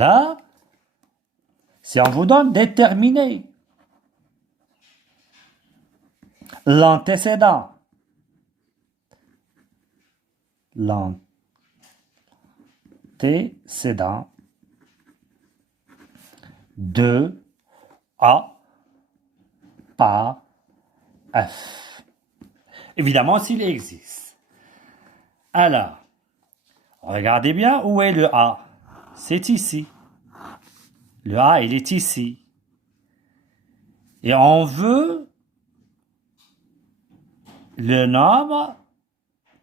Alors, si on vous donne déterminer l'antécédent, de A par F. Évidemment, s'il existe. Alors, regardez bien où est le A. C'est ici. Le A, il est ici. Et on veut le nombre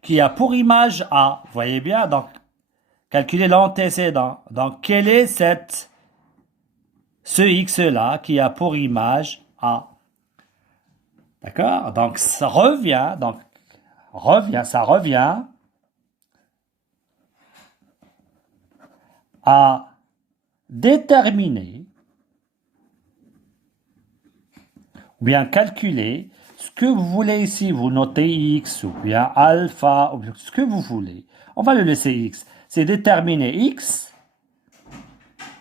qui a pour image A. Vous voyez bien, donc, calculer l'antécédent. Donc, quel est ce X-là qui a pour image A? D'accord? Donc, ça revient à déterminer ou bien calculer ce que vous voulez ici. Vous notez X ou bien alpha, ou bien ce que vous voulez. On va le laisser X. C'est déterminer X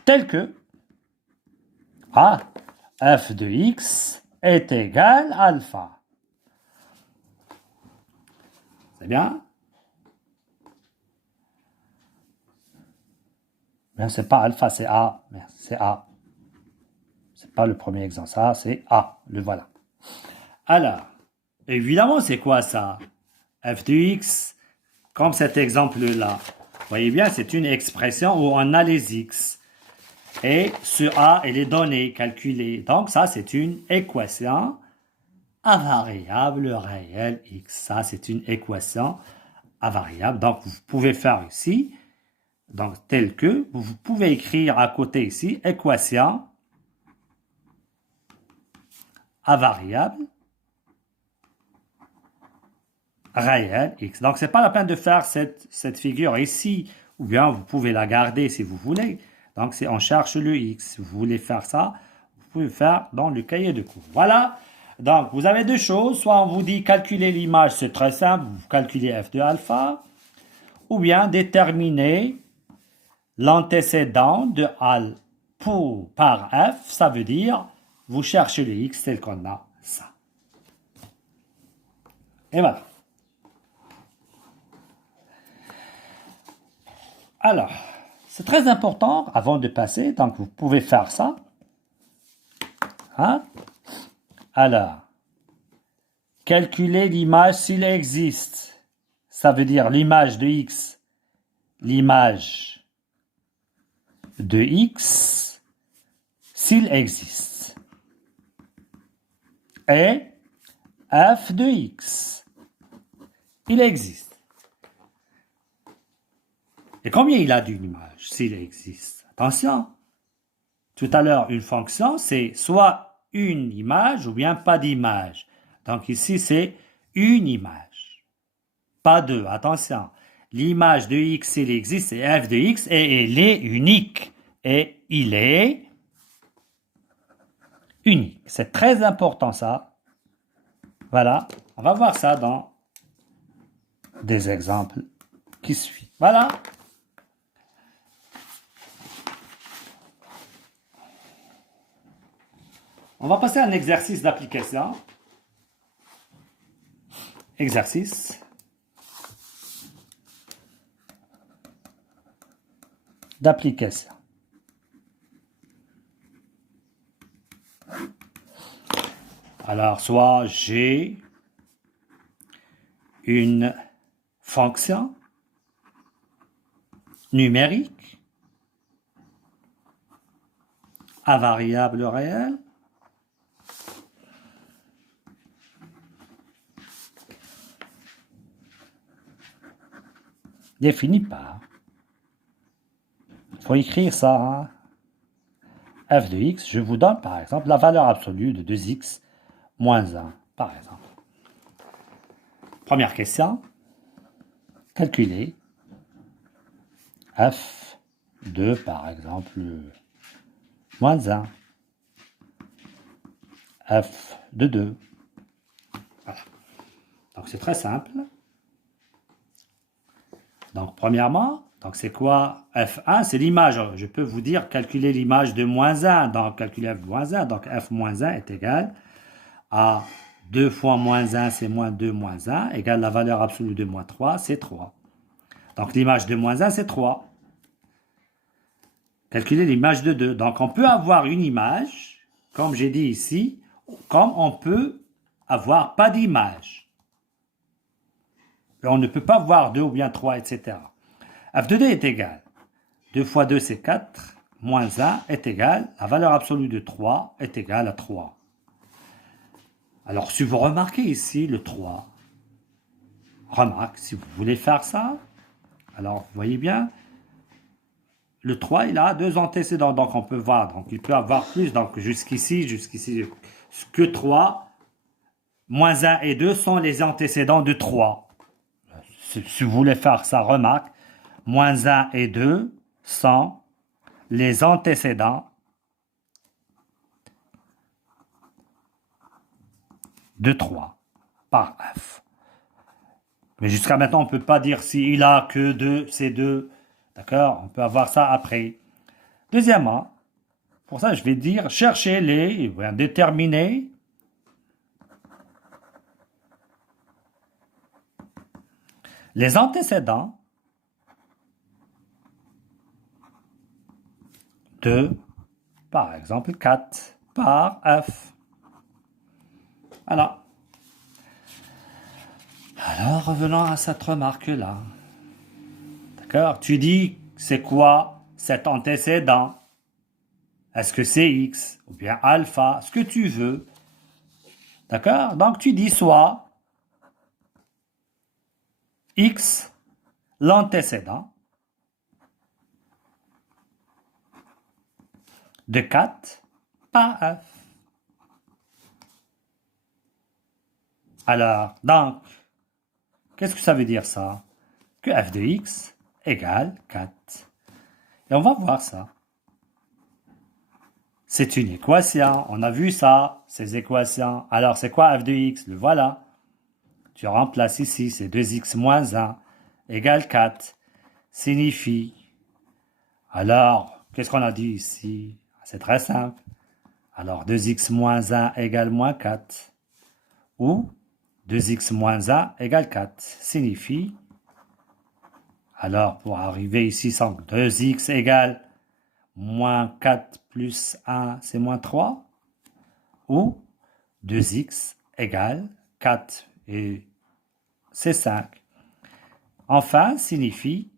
tel que f de X est égal à alpha. C'est bien? Bien, c'est pas alpha, c'est A. C'est A. C'est pas le premier exemple. Ça, c'est A. Le voilà. Alors, évidemment, c'est quoi ça? F de X, comme cet exemple-là. Vous voyez bien, c'est une expression où on a les X. Et ce A et les données calculées. Donc, ça, c'est une équation à variable réelle X. Ça, c'est une équation à variable. Donc, vous pouvez faire ici, donc tel que, vous pouvez écrire à côté ici, équation à variable réelle X. Donc, c'est pas la peine de faire cette figure ici, ou bien vous pouvez la garder si vous voulez. Donc, on cherche le X. Si vous voulez faire ça, vous pouvez faire dans le cahier de cours. Voilà. Donc, vous avez deux choses. Soit on vous dit calculer l'image, c'est très simple. Vous calculez f de alpha. Ou bien déterminer l'antécédent de al par f. Ça veut dire, vous cherchez le x tel qu'on a ça. Et voilà. Alors, c'est très important, avant de passer, donc vous pouvez faire ça. Hein? Alors, calculer l'image s'il existe. Ça veut dire l'image de X. L'image de X s'il existe. Et f de X. Il existe. Et combien il a d'une image s'il existe? Attention. Tout à l'heure, une fonction, c'est soit une image ou bien pas d'image. Donc ici, c'est une image. Pas deux. Attention. L'image de X, il existe, c'est f de X et elle est unique. Et il est unique. C'est très important ça. Voilà. On va voir ça dans des exemples qui suivent. Voilà. On va passer à un exercice d'application. Exercice d'application. Alors, soit j'ai une fonction numérique à variable réelle définie par. Il faut écrire ça. Hein? F de x, je vous donne par exemple la valeur absolue de 2x moins 1, par exemple. Première question. Calculer f de, par exemple, moins 1. F de 2. Voilà. Donc c'est très simple. Donc premièrement, Donc, c'est quoi f1? C'est l'image. Je peux vous dire, calculer l'image de moins 1. Donc, calculer f moins 1. Donc, f moins 1 est égal à 2 fois moins 1, c'est moins 2 moins 1, égale la valeur absolue de moins 3, c'est 3. Donc, l'image de moins 1, c'est 3. Calculer l'image de 2. Donc, on peut avoir une image, comme j'ai dit ici, comme on peut avoir pas d'image. On ne peut pas voir 2 ou bien 3, etc. f de 2 est égal. 2 fois 2, c'est 4. Moins 1 est égal. La valeur absolue de 3 est égale à 3. Alors, si vous remarquez ici le 3, remarque, si vous voulez faire ça, alors vous voyez bien, le 3, il a 2 antécédents, donc on peut voir, donc il peut avoir plus, donc jusqu'ici, que 3, moins 1 et 2 sont les antécédents de 3. Si vous voulez faire ça, remarque, moins 1 et 2 sont les antécédents de 3 par f. Mais jusqu'à maintenant, on ne peut pas dire s'il a que 2, c'est 2. D'accord? On peut avoir ça après. Deuxièmement, pour ça, je vais dire chercher les, déterminer les antécédents de, par exemple, 4 par f. Voilà. Alors, revenons à cette remarque-là. D'accord? Tu dis, c'est quoi cet antécédent? Est-ce que c'est x ou bien alpha? Ce que tu veux. D'accord? Donc, tu dis soit x, l'antécédent de 4 par f. Alors, donc, qu'est-ce que ça veut dire ça? Que f de x égale 4. Et on va voir ça. C'est une équation. On a vu ça, ces équations. Alors, c'est quoi f de x? Le voilà. Tu remplaces ici, c'est 2x moins 1 égale 4. Signifie. Alors, qu'est-ce qu'on a dit ici? C'est très simple. Alors, 2x moins 1 égale moins 4. Ou 2x moins 1 égale 4. Signifie. Alors, pour arriver ici, 2x égale moins 4 plus 1, c'est moins 3. Ou 2x égale 4 et c'est 5. Enfin, signifie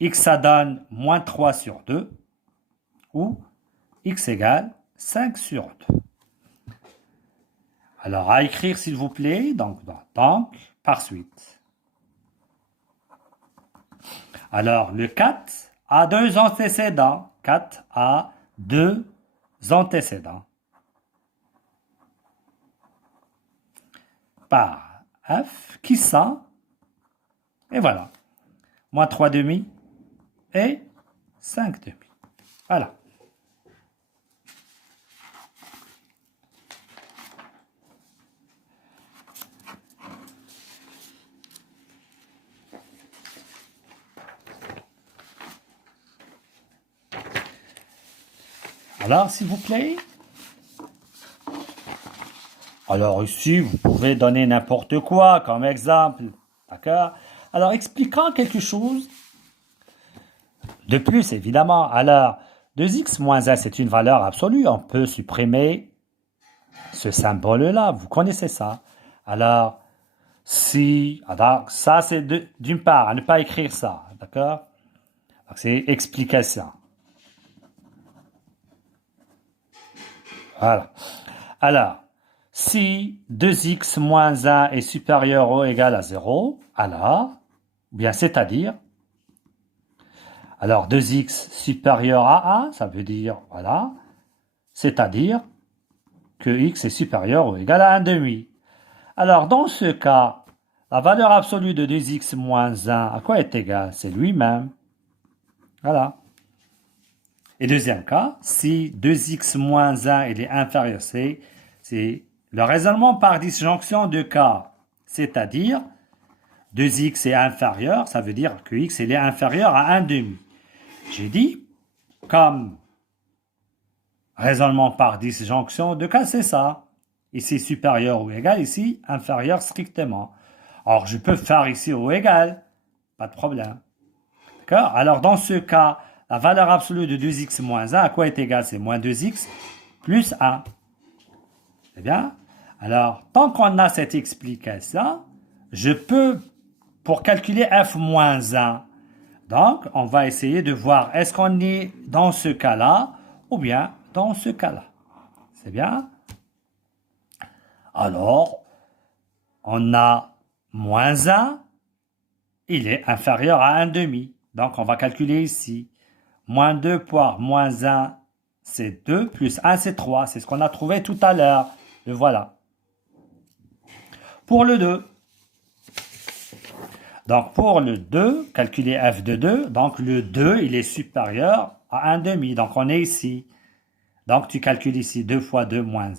x ça donne moins 3 sur 2 ou x égale 5 sur 2. Alors, à écrire s'il vous plaît, donc par suite. Alors, le 4 a 2 antécédents. 4 a 2 antécédents. Par f qui sont, et voilà, moins 3 demi et 5 demi. Voilà. Alors, s'il vous plaît. Alors ici, vous pouvez donner n'importe quoi comme exemple. D'accord? Alors, expliquant quelque chose de plus, évidemment. Alors, 2x moins 1, c'est une valeur absolue. On peut supprimer ce symbole-là. Vous connaissez ça. Alors, alors, ça, c'est d'une part, à ne pas écrire ça. D'accord? C'est explication. Voilà. Alors, si 2x moins 1 est supérieur ou égal à 0, alors, bien c'est-à-dire, alors 2x supérieur à 1, ça veut dire, voilà, c'est-à-dire que x est supérieur ou égal à 1 demi. Alors, dans ce cas, la valeur absolue de 2x moins 1, à quoi est égale? C'est lui-même. Voilà. Et deuxième cas, si 2x moins 1 il est inférieur, c'est le raisonnement par disjonction de cas. C'est-à-dire, 2x est inférieur, ça veut dire que x il est inférieur à 1 demi. J'ai dit, comme raisonnement par disjonction, de cas c'est ça. Ici supérieur ou égal, ici inférieur strictement. Alors je peux faire ici ou égal, pas de problème. D'accord? Alors dans ce cas, la valeur absolue de 2x moins 1, à quoi est égal? C'est moins 2x plus 1. C'est bien? Alors, tant qu'on a cette explication, je peux, pour calculer f moins 1, donc on va essayer de voir est-ce qu'on est dans ce cas-là ou bien dans ce cas-là. C'est bien? Alors, on a moins 1, il est inférieur à 1 demi. Donc, on va calculer ici. Moins 2 par moins 1, c'est 2, plus 1, c'est 3. C'est ce qu'on a trouvé tout à l'heure. Le voilà. Pour le 2. Donc, pour le 2, calculer f de 2. Donc, le 2, il est supérieur à 1 demi. Donc, on est ici. Donc, tu calcules ici 2 fois 2 moins 1.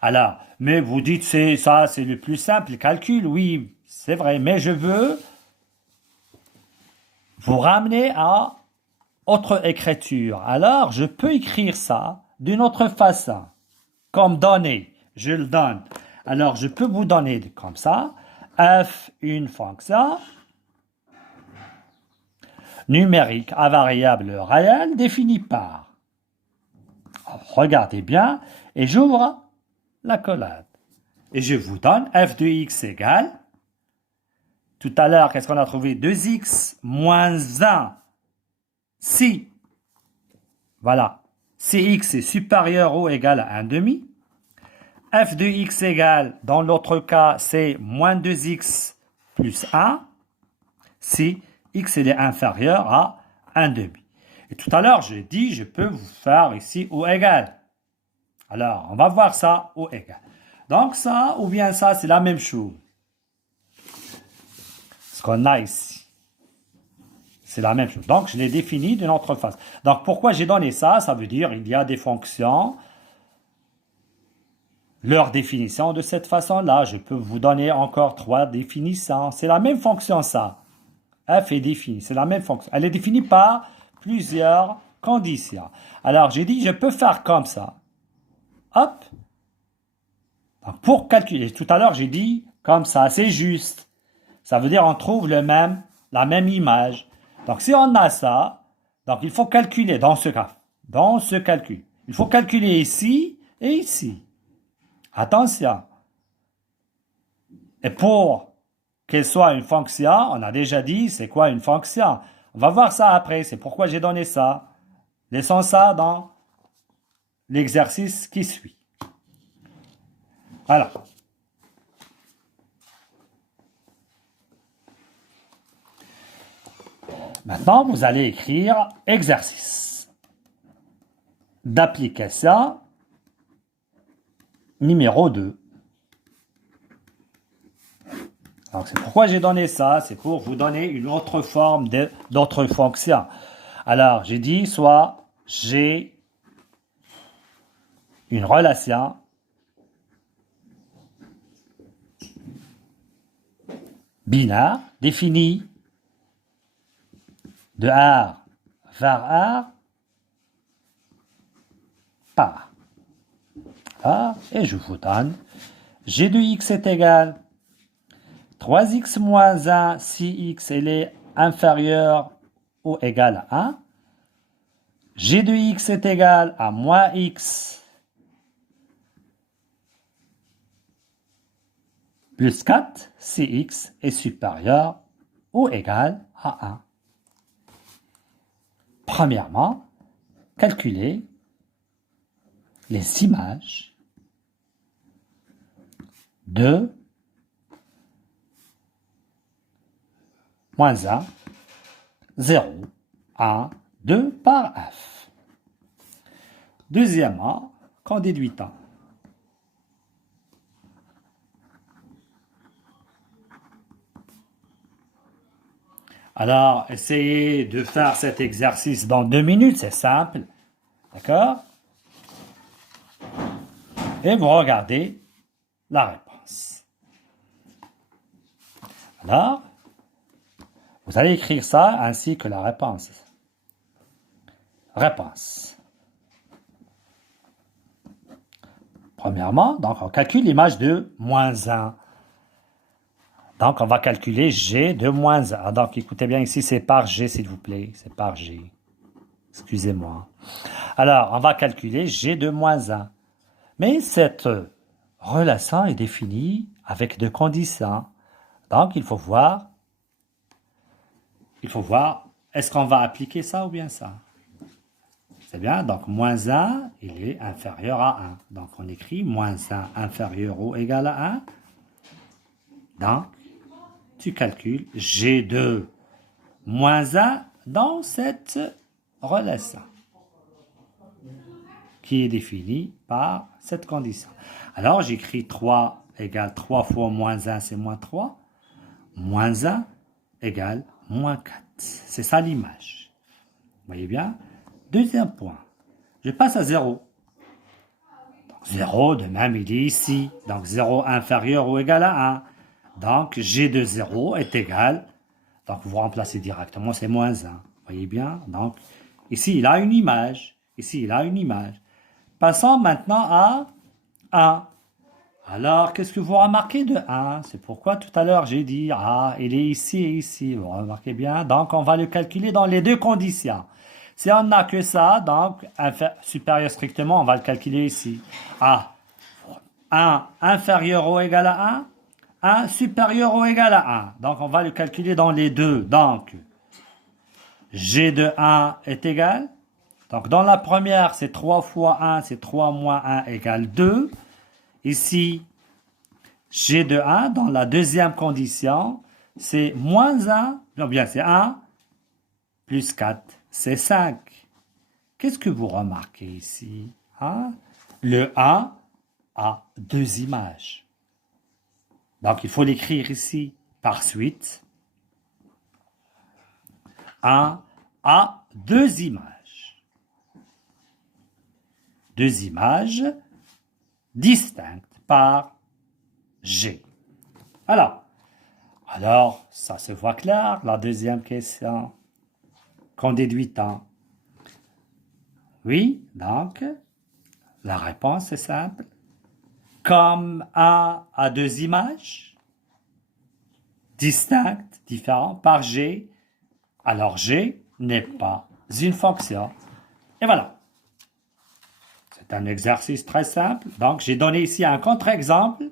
Alors, mais vous dites, c'est le plus simple calcul. Oui, c'est vrai. Mais je veux vous ramener à autre écriture. Alors, je peux écrire ça d'une autre façon. Comme donner. Je le donne. Alors, je peux vous donner comme ça. F, une fonction numérique à variable réelle définie par. Alors, regardez bien. Et j'ouvre la collade. Et je vous donne f de x égale. Tout à l'heure, qu'est-ce qu'on a trouvé? 2x moins 1. Si, voilà, si x est supérieur ou égal à 1 demi, f de x égale, dans l'autre cas, c'est moins 2x plus 1, si x est inférieur à 1 demi. Et tout à l'heure, j'ai dit, je peux vous faire ici ou égal. Alors, on va voir ça ou égal. Donc ça ou bien ça, c'est la même chose. Ce qu'on a ici. C'est la même chose. Donc, je l'ai défini d'une autre façon. Donc, pourquoi j'ai donné ça? Ça veut dire il y a des fonctions, leur définition de cette façon-là. Je peux vous donner encore 3 définitions. C'est la même fonction, ça. F est définie. C'est la même fonction. Elle est définie par plusieurs conditions. Alors, j'ai dit, je peux faire comme ça. Hop. Donc, pour calculer, tout à l'heure, j'ai dit comme ça. C'est juste. Ça veut dire on trouve la même image. Donc, si on a ça, donc il faut calculer dans ce cas. Dans ce calcul. Il faut calculer ici et ici. Attention. Et pour qu'elle soit une fonction, on a déjà dit c'est quoi une fonction. On va voir ça après. C'est pourquoi j'ai donné ça. Laissons ça dans l'exercice qui suit. Alors. Maintenant, vous allez écrire exercice d'application numéro 2. Alors, c'est pourquoi j'ai donné ça, c'est pour vous donner une autre forme d'autres fonctions. Alors, j'ai dit soit j'ai une relation binaire définie de R vers R par. Ah, et je vous donne g de x est égal 3x moins 1 si x est inférieur ou égal à 1. G de x est égal à moins x plus 4 si x est supérieur ou égal à 1. Premièrement, calculer les images de moins 1, 0, 1, 2 par f. Deuxièmement, qu'en déduit-on? Alors, essayez de faire cet exercice dans 2 minutes, c'est simple. D'accord? Et vous regardez la réponse. Alors, vous allez écrire ça ainsi que la réponse. Réponse. Premièrement, donc on calcule l'image de moins 1. Donc on va calculer G de moins 1. Donc écoutez bien ici, c'est par G s'il vous plaît. C'est par G. Excusez-moi. Alors, on va calculer G de moins 1. Mais cette relation est définie avec deux conditions. Donc il faut voir, est-ce qu'on va appliquer ça ou bien ça? C'est bien, donc moins 1, il est inférieur à 1. Donc on écrit moins 1 inférieur ou égal à 1. Donc, tu calcules G de moins 1 dans cette relation qui est définie par cette condition. Alors j'écris 3 égale 3 fois moins 1, c'est moins 3. Moins 1 égale moins 4. C'est ça l'image. Vous voyez bien? Deuxième point. Je passe à 0. Donc 0, de même, il est ici. Donc 0 inférieur ou égal à 1. Donc G de 0 est égal. Donc vous remplacez directement, c'est moins 1. Vous voyez bien? Donc ici, il a une image. Ici, il a une image. Passons maintenant à 1. Alors, qu'est-ce que vous remarquez de 1? C'est pourquoi tout à l'heure j'ai dit, il est ici et ici. Vous remarquez bien? Donc, on va le calculer dans les deux conditions. Si on n'a que ça, donc, supérieur strictement, on va le calculer ici. 1 inférieur ou égal à 1. 1 supérieur ou égal à 1. Donc, on va le calculer dans les deux. Donc, G de 1 est égal. Donc, dans la première, c'est 3 fois 1, c'est 3 moins 1 égale 2. Ici, G de 1, dans la deuxième condition, c'est moins 1, non bien c'est 1, plus 4, c'est 5. Qu'est-ce que vous remarquez ici? Le 1 a deux images. Donc, il faut l'écrire ici. Par suite, 1 a deux images. Deux images distinctes par G. Alors, ça se voit clair. La deuxième question qu'on déduit-on? Oui, donc, la réponse est simple. Comme 1 a deux images distinctes, différentes, par G, alors G n'est pas une fonction. Et voilà. C'est un exercice très simple. Donc, j'ai donné ici un contre-exemple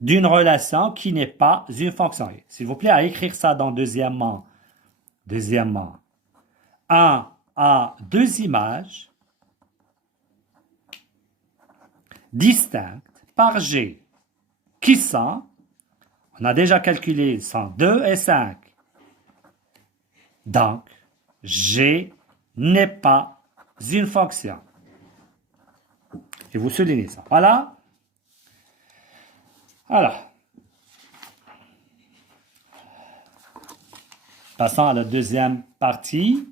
d'une relation qui n'est pas une fonction. S'il vous plaît, à écrire ça dans deuxièmement. Deuxièmement, 1 a deux images distinctes par G qui sont, on a déjà calculé, sont 2 et 5. Donc, G n'est pas une fonction. Et vous soulignez ça. Voilà. Alors, passons à la deuxième partie.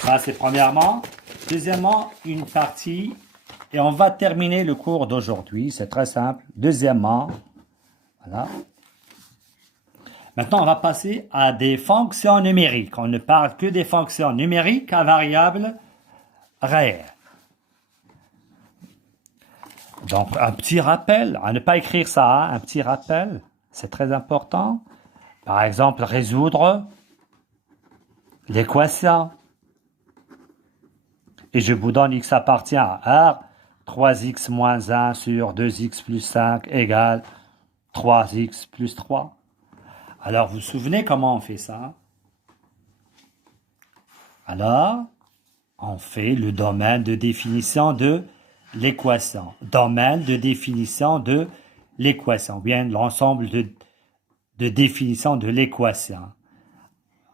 Ça, c'est premièrement. Deuxièmement, une partie. Et on va terminer le cours d'aujourd'hui. C'est très simple. Deuxièmement, voilà. Maintenant, on va passer à des fonctions numériques. On ne parle que des fonctions numériques à variables réelles. Donc, un petit rappel, à ne pas écrire ça, un petit rappel, c'est très important. Par exemple, résoudre l'équation. Et je vous donne x appartient à R, 3x moins 1 sur 2x plus 5 égale 3x plus 3. Alors, vous vous souvenez comment on fait ça? Alors, on fait le domaine de définition de l'équation. Domaine de définition de l'équation. Bien, l'ensemble de définition de l'équation.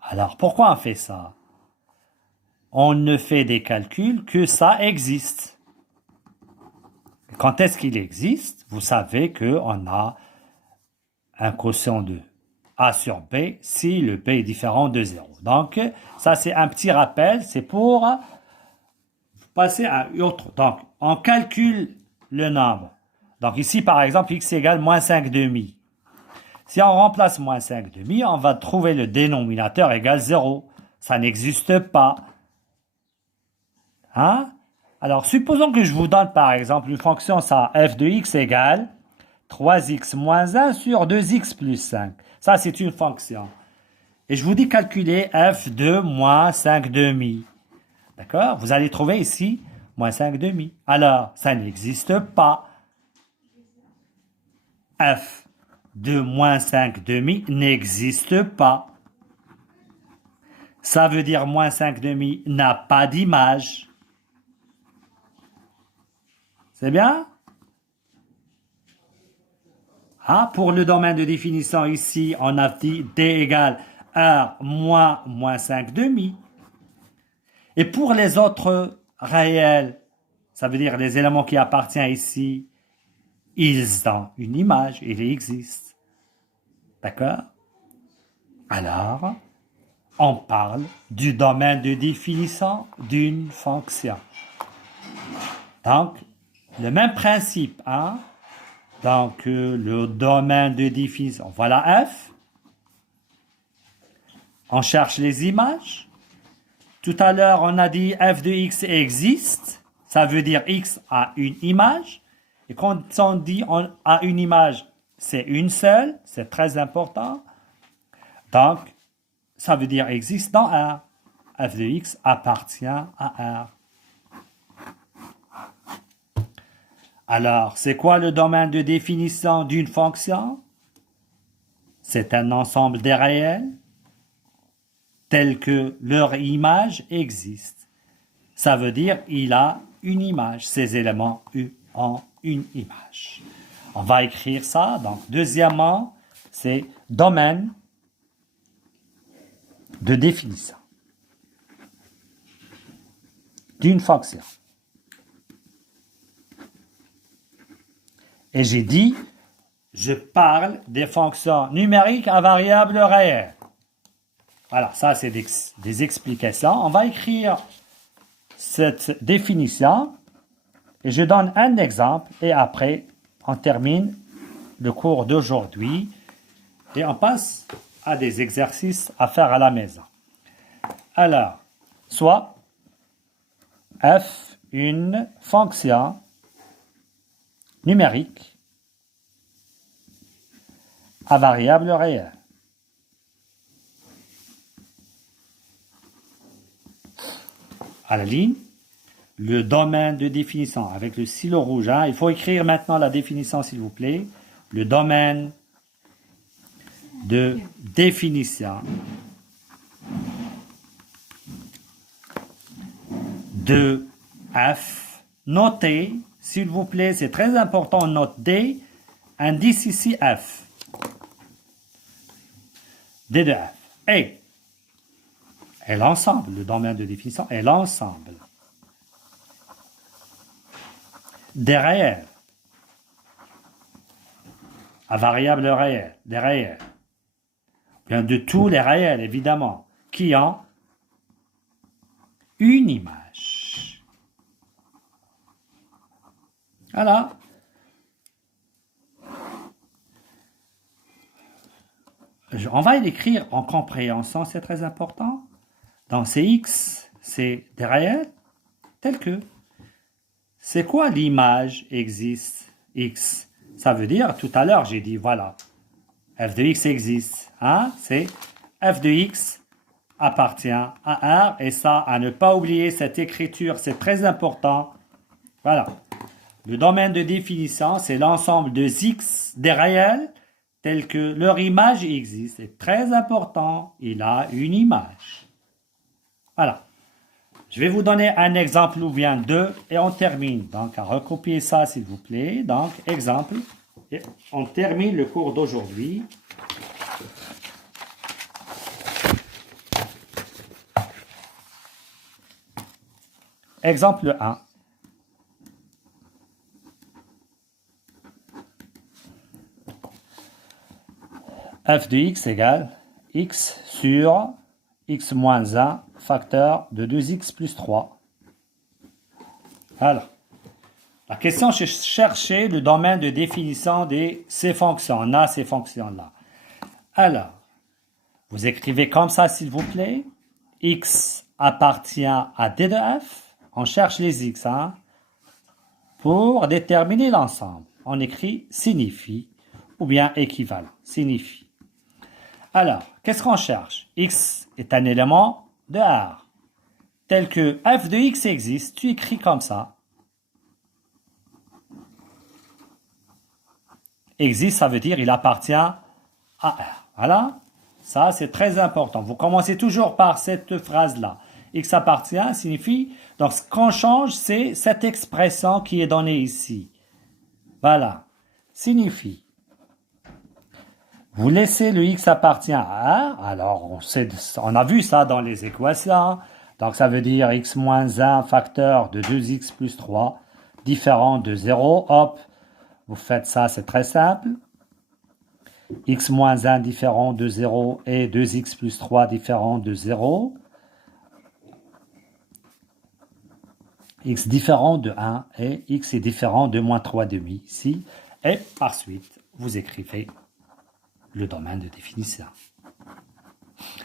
Alors, pourquoi on fait ça? On ne fait des calculs que ça existe. Quand est-ce qu'il existe? Vous savez qu'on a un quotient de A sur B si le B est différent de 0. Donc, ça c'est un petit rappel, c'est pour passer à autre. Donc, on calcule le nombre Donc ici, par exemple, x égale moins 5 demi. Si on remplace moins 5 demi, on va trouver le dénominateur égale 0. Ça n'existe pas. Hein? Alors, supposons que je vous donne, par exemple, une fonction, ça, f de x égale 3x moins 1 sur 2x plus 5. Ça, c'est une fonction. Et je vous dis calculer f de moins 5 demi. D'accord? Vous allez trouver ici moins 5 demi. Alors, ça n'existe pas. F de moins 5 demi n'existe pas. Ça veut dire moins 5 demi n'a pas d'image. C'est bien? Ah, pour le domaine de définition ici, on a dit d égale r moins 5 demi. Et pour les autres réels, ça veut dire les éléments qui appartiennent ici, ils ont une image, ils existent. D'accord? Alors, on parle du domaine de définition d'une fonction. Donc, le même principe, hein? Donc, le domaine de définition, voilà f. On cherche les images. Tout à l'heure, on a dit f de x existe. Ça veut dire x a une image. Et quand on dit on a une image, c'est une seule. C'est très important. Donc, ça veut dire existe dans R. F de x appartient à R. Alors, c'est quoi le domaine de définition d'une fonction? C'est un ensemble des réels tels que leur image existe. Ça veut dire il a une image. Ces éléments ont une image. On va écrire ça. Donc, deuxièmement, c'est domaine de définition d'une fonction. Et j'ai dit, je parle des fonctions numériques à variables réelles. Voilà, ça c'est des explications. On va écrire cette définition et je donne un exemple et après on termine le cours d'aujourd'hui et on passe à des exercices à faire à la maison. Alors, soit f une fonction numérique à variable réelle. À la ligne, le domaine de définition avec le stylo rouge. Hein. Il faut écrire maintenant la définition, s'il vous plaît. Le domaine de définition de f. Notez, s'il vous plaît, c'est très important, note D, indice ici f. D de f. Et l'ensemble, le domaine de définition est l'ensemble des réels à variable réelle, des réels, bien de tous les réels évidemment, qui ont une image. Voilà. On va l'écrire en compréhension, c'est très important. Dans Cx, c'est des réels tels que. C'est quoi l'image existe x? Ça veut dire, tout à l'heure, j'ai dit, voilà, f de x existe. Hein? C'est f de x appartient à R. Et ça, à ne pas oublier cette écriture, c'est très important. Voilà. Le domaine de définition, c'est l'ensemble de x des réels tels que leur image existe. C'est très important. Il a une image. Voilà. Je vais vous donner un exemple ou bien deux et on termine. Donc, à recopier ça, s'il vous plaît. Donc, exemple. Et on termine le cours d'aujourd'hui. Exemple 1. F de x égale x sur x moins 1 facteur de 2x plus 3. Alors, La question, c'est chercher le domaine de définition de ces fonctions. On a ces fonctions-là. Alors, vous écrivez comme ça, s'il vous plaît. X appartient à D de F. On cherche les X, hein, pour déterminer l'ensemble. On écrit signifie ou bien équivalent. Signifie. Alors, qu'est-ce qu'on cherche? X est un élément de R. Tel que f de x existe, tu écris comme ça. Existe, ça veut dire il appartient à R. Voilà. Ça, c'est très important. Vous commencez toujours par cette phrase-là. X appartient signifie... Donc, ce qu'on change, c'est cette expression qui est donnée ici. Voilà. Signifie. Vous laissez le x appartient à R. Alors, on a vu ça dans les équations. Donc, ça veut dire x moins 1 facteur de 2x plus 3 différent de 0. Hop, vous faites ça, c'est très simple. X moins 1 différent de 0 et 2x plus 3 différent de 0. X différent de 1 et x est différent de moins 3 demi ici. Et par suite, vous écrivez le domaine de définition.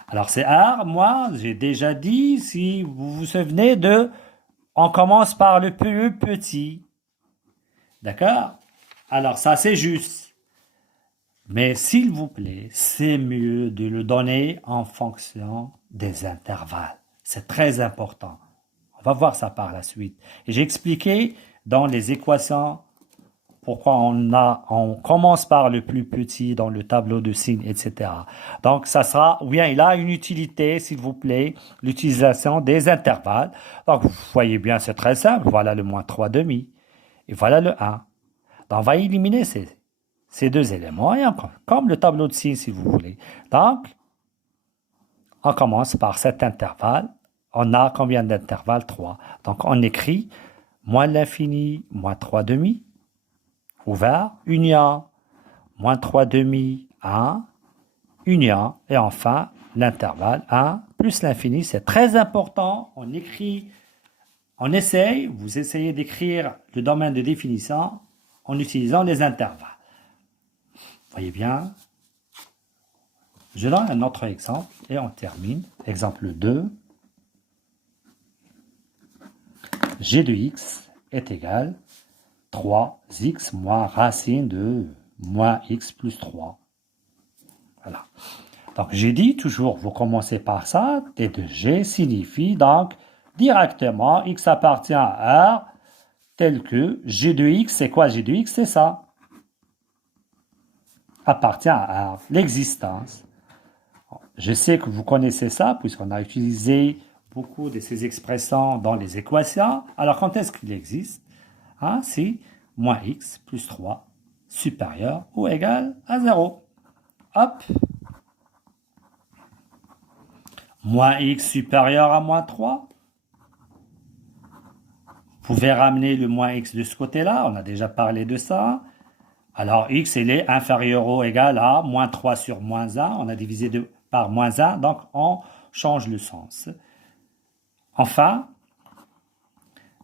Alors c'est R, moi, j'ai déjà dit, si vous vous souvenez de, on commence par le plus petit. D'accord? Alors ça c'est juste. Mais s'il vous plaît, c'est mieux de le donner en fonction des intervalles. C'est très important. On va voir ça par la suite. Et j'ai expliqué dans les équations pourquoi on commence par le plus petit dans le tableau de signes, etc. Donc, ça sera, ou bien il a une utilité, s'il vous plaît, l'utilisation des intervalles. Donc, vous voyez bien, c'est très simple. Voilà le moins 3 demi. Et voilà le 1. Donc, on va éliminer ces deux éléments, et encore, comme le tableau de signes, si vous voulez. Donc, on commence par cet intervalle. On a combien d'intervalles? 3. Donc, on écrit moins l'infini, moins 3 demi, ouvert, union, moins 3 demi, 1, union, et enfin, l'intervalle 1 plus l'infini. C'est très important. On écrit, on essaye, vous essayez d'écrire le domaine de définition en utilisant les intervalles. Voyez bien. Je donne un autre exemple et on termine. Exemple 2. G de x est égal 3x moins racine de moins x plus 3. Voilà. Donc j'ai dit toujours, vous commencez par ça. T de G signifie donc directement x appartient à R tel que G de x, c'est quoi G de x? C'est ça. Appartient à R, l'existence. Je sais que vous connaissez ça puisqu'on a utilisé beaucoup de ces expressions dans les équations. Alors, quand est-ce qu'il existe? C'est moins x plus 3 supérieur ou égal à 0. Hop. Moins x supérieur à moins 3. Vous pouvez ramener le moins x de ce côté-là. On a déjà parlé de ça. Alors, x, il est inférieur ou égal à moins 3 sur moins 1. On a divisé par moins 1, donc on change le sens. Enfin,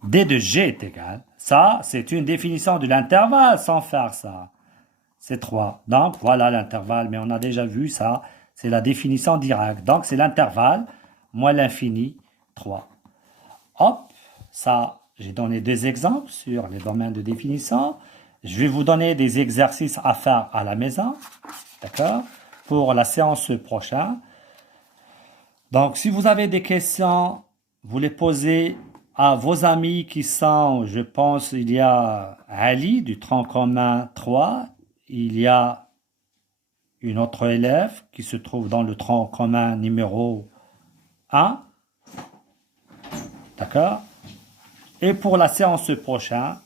d de g est égal. Ça, c'est une définition de l'intervalle sans faire ça. C'est 3. Donc, voilà l'intervalle, mais on a déjà vu ça. C'est la définition directe. Donc, c'est l'intervalle moins l'infini, 3. Hop, ça, j'ai donné deux exemples sur les domaines de définition. Je vais vous donner des exercices à faire à la maison, d'accord, pour la séance prochaine. Donc, si vous avez des questions, vous les posez à vos amis qui sont, je pense, il y a Ali du tronc commun 3, il y a une autre élève qui se trouve dans le tronc commun numéro 1, d'accord? Et pour la séance prochaine,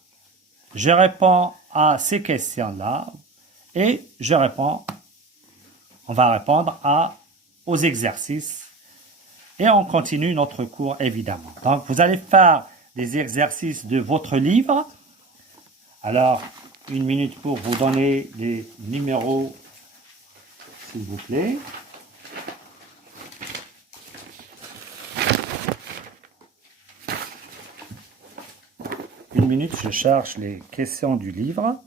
je réponds à ces questions-là et on va répondre aux exercices et on continue notre cours évidemment. Donc vous allez faire des exercices de votre livre. Alors, une minute pour vous donner les numéros, s'il vous plaît. Une minute, je cherche les questions du livre.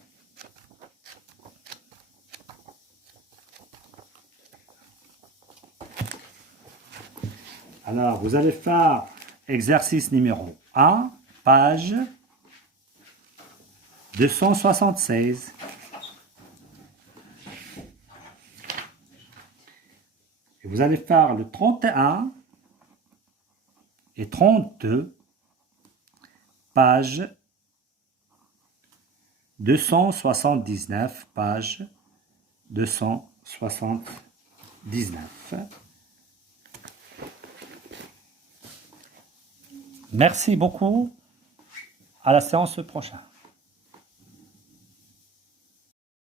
Alors, vous allez faire exercice numéro 1, page 276. Et vous allez faire le 31 et 32, page 279, page 279. Merci beaucoup. À la séance prochaine.